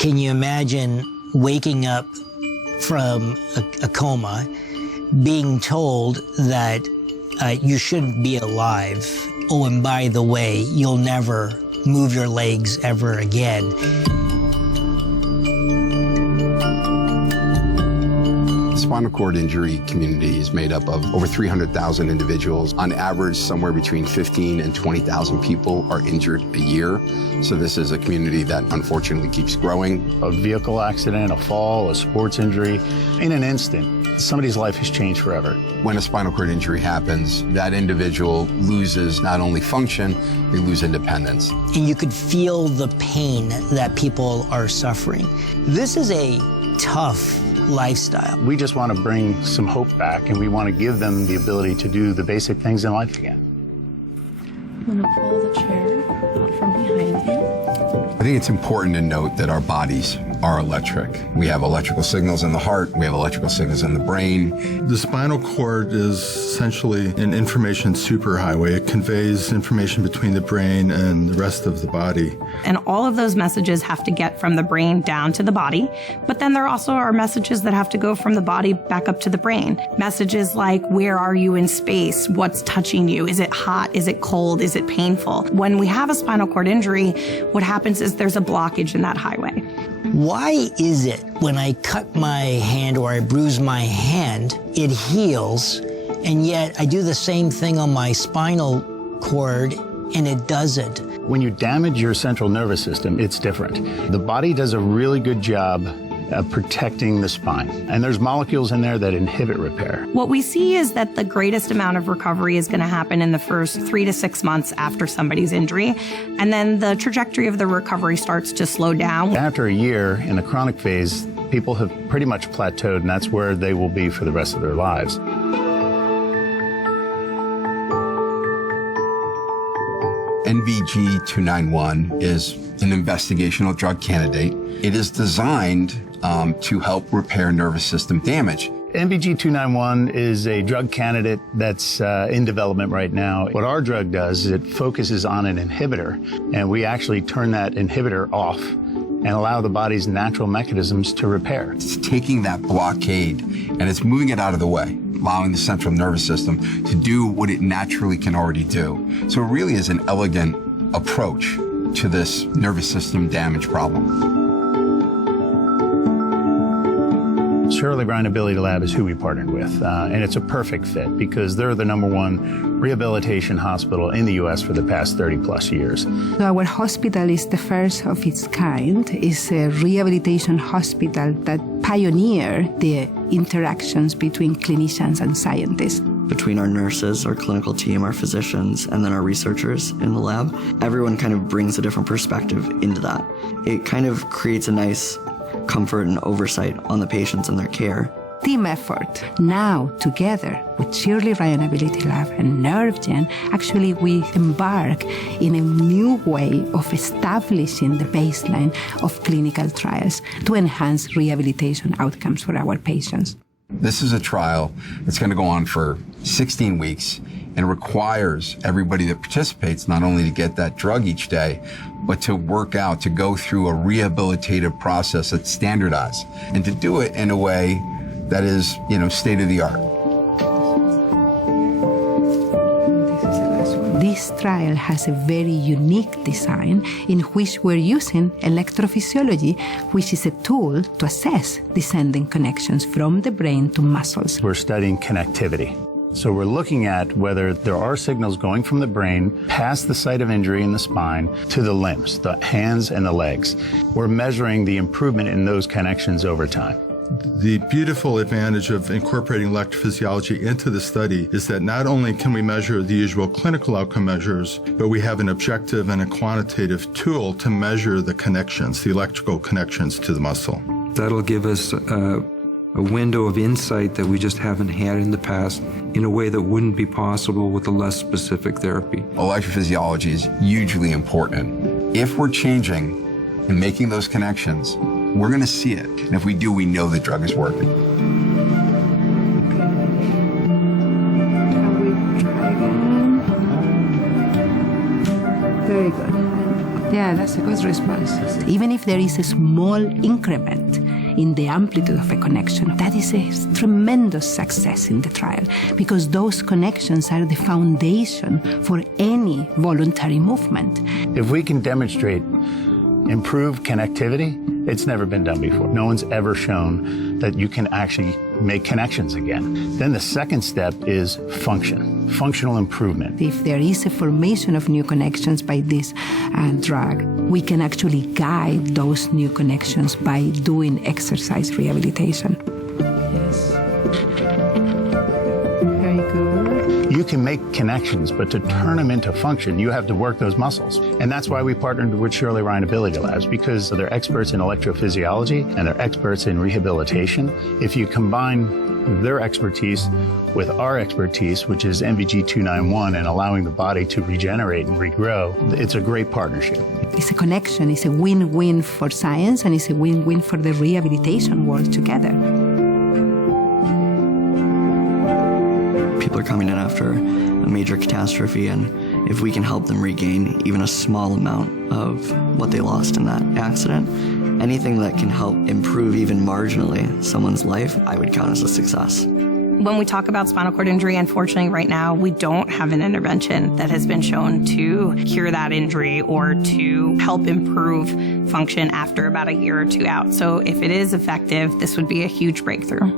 Can you imagine waking up from a coma, being told that you shouldn't be alive? Oh, and by the way, you'll never move your legs ever again. The spinal cord injury community is made up of over 300,000 individuals. On average, somewhere between 15 and 20,000 people are injured a year. So this is a community that unfortunately keeps growing. A vehicle accident, a fall, a sports injury, in an instant, somebody's life has changed forever. When a spinal cord injury happens, that individual loses not only function, they lose independence. And you could feel the pain that people are suffering. This is a tough lifestyle. We just want to bring some hope back, and we want to give them the ability to do the basic things in life again. I'm going to pull the chair out from behind him. I think it's important to note that our bodies are electric. We have electrical signals in the heart, we have electrical signals in the brain. The spinal cord is essentially an information superhighway. It conveys information between the brain and the rest of the body. And all of those messages have to get from the brain down to the body. But then there also are messages that have to go from the body back up to the brain. Messages like, where are you in space? What's touching you? Is it hot? Is it cold? Is it painful? When we have a spinal cord injury, what happens is there's a blockage in that highway. Why is it when I cut my hand or I bruise my hand, it heals, and yet I do the same thing on my spinal cord and it doesn't? When you damage your central nervous system, it's different. The body does a really good job of protecting the spine, and there's molecules in there that inhibit repair. What we see is that the greatest amount of recovery is going to happen in the first 3 to 6 months after somebody's injury, and then the trajectory of the recovery starts to slow down. After a year in the chronic phase, people have pretty much plateaued, and that's where they will be for the rest of their lives. NVG-291 is an investigational drug candidate. It is designed to help repair nervous system damage. NVG-291 is a drug candidate that's in development right now. What our drug does is it focuses on an inhibitor, and we actually turn that inhibitor off and allow the body's natural mechanisms to repair. It's taking that blockade and it's moving it out of the way, allowing the central nervous system to do what it naturally can already do. So it really is an elegant approach to this nervous system damage problem. Shirley Bryan Ability Lab is who we partnered with, and it's a perfect fit because they're the #1 rehabilitation hospital in the U.S. for the past 30-plus years. Our hospital is the first of its kind. It's a rehabilitation hospital that pioneered the interactions between clinicians and scientists. Between our nurses, our clinical team, our physicians, and then our researchers in the lab, everyone kind of brings a different perspective into that. It kind of creates a nice comfort and oversight on the patients and their care. Team effort. Now, together with Shirley Bryan Ability Lab and Nervgen, actually we embark in a new way of establishing the baseline of clinical trials to enhance rehabilitation outcomes for our patients. This is a trial that's going to go on for 16 weeks and requires everybody that participates not only to get that drug each day, but to work out, to go through a rehabilitative process that's standardized, and to do it in a way that is, state of the art. This trial has a very unique design in which we're using electrophysiology, which is a tool to assess descending connections from the brain to muscles. We're studying connectivity. So we're looking at whether there are signals going from the brain past the site of injury in the spine to the limbs, the hands and the legs. We're measuring the improvement in those connections over time. The beautiful advantage of incorporating electrophysiology into the study is that not only can we measure the usual clinical outcome measures, but we have an objective and a quantitative tool to measure the connections, the electrical connections to the muscle. That'll give us a window of insight that we just haven't had in the past in a way that wouldn't be possible with a less specific therapy. Electrophysiology is hugely important. If we're changing and making those connections, we're going to see it. And if we do, we know the drug is working. Can we try again? Very good. Yeah, that's a good response. Even if there is a small increment in the amplitude of a connection, that is a tremendous success in the trial, because those connections are the foundation for any voluntary movement. If we can demonstrate improved connectivity, it's never been done before. No one's ever shown that you can actually make connections again. Then the second step is functional improvement. If there is a formation of new connections by this drug, we can actually guide those new connections by doing exercise rehabilitation. Yes. Very good. You can make connections, but to turn them into function, you have to work those muscles. And that's why we partnered with Shirley Ryan Ability Labs, because they're experts in electrophysiology and they're experts in rehabilitation. If you combine their expertise with our expertise, which is NVG-291 and allowing the body to regenerate and regrow, it's a great partnership. It's a connection. It's a win-win for science, and it's a win-win for the rehabilitation world together. People are coming in after a major catastrophe, and if we can help them regain even a small amount of what they lost in that accident, anything that can help improve even marginally someone's life, I would count as a success. When we talk about spinal cord injury, unfortunately, right now, we don't have an intervention that has been shown to cure that injury or to help improve function after about a year or two out. So if it is effective, this would be a huge breakthrough.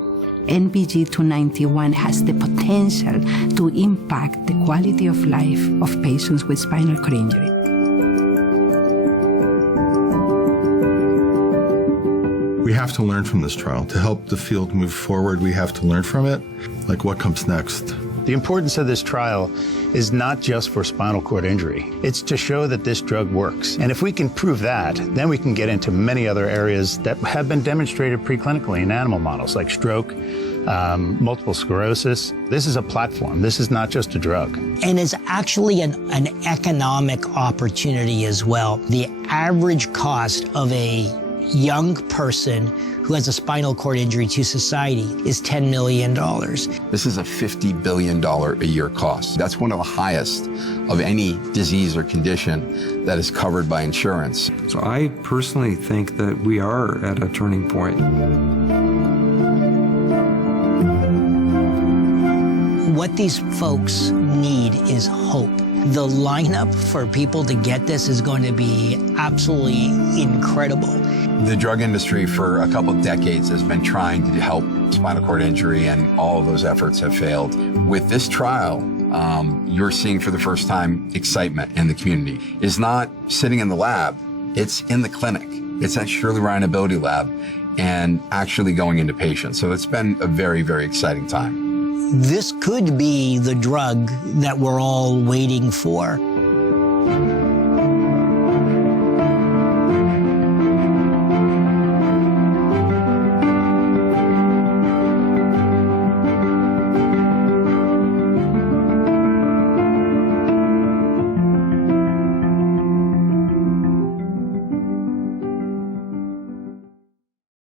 NVG-291 has the potential to impact the quality of life of patients with spinal cord injury. We have to learn from this trial. To help the field move forward, we have to learn from it, like what comes next. The importance of this trial is not just for spinal cord injury. It's to show that this drug works. And if we can prove that, then we can get into many other areas that have been demonstrated preclinically in animal models, like stroke, multiple sclerosis. This is a platform. This is not just a drug. And it's actually an economic opportunity as well. The average cost of a young person who has a spinal cord injury to society is $10 million. This is a $50 billion a year cost. That's one of the highest of any disease or condition that is covered by insurance. So I personally think that we are at a turning point. What these folks need is hope. The lineup for people to get this is going to be absolutely incredible. The drug industry for a couple of decades has been trying to help spinal cord injury, and all of those efforts have failed. With this trial, you're seeing for the first time excitement in the community. It's not sitting in the lab, it's in the clinic. It's at Shirley Ryan Ability Lab and actually going into patients. So it's been a very, very exciting time. This could be the drug that we're all waiting for.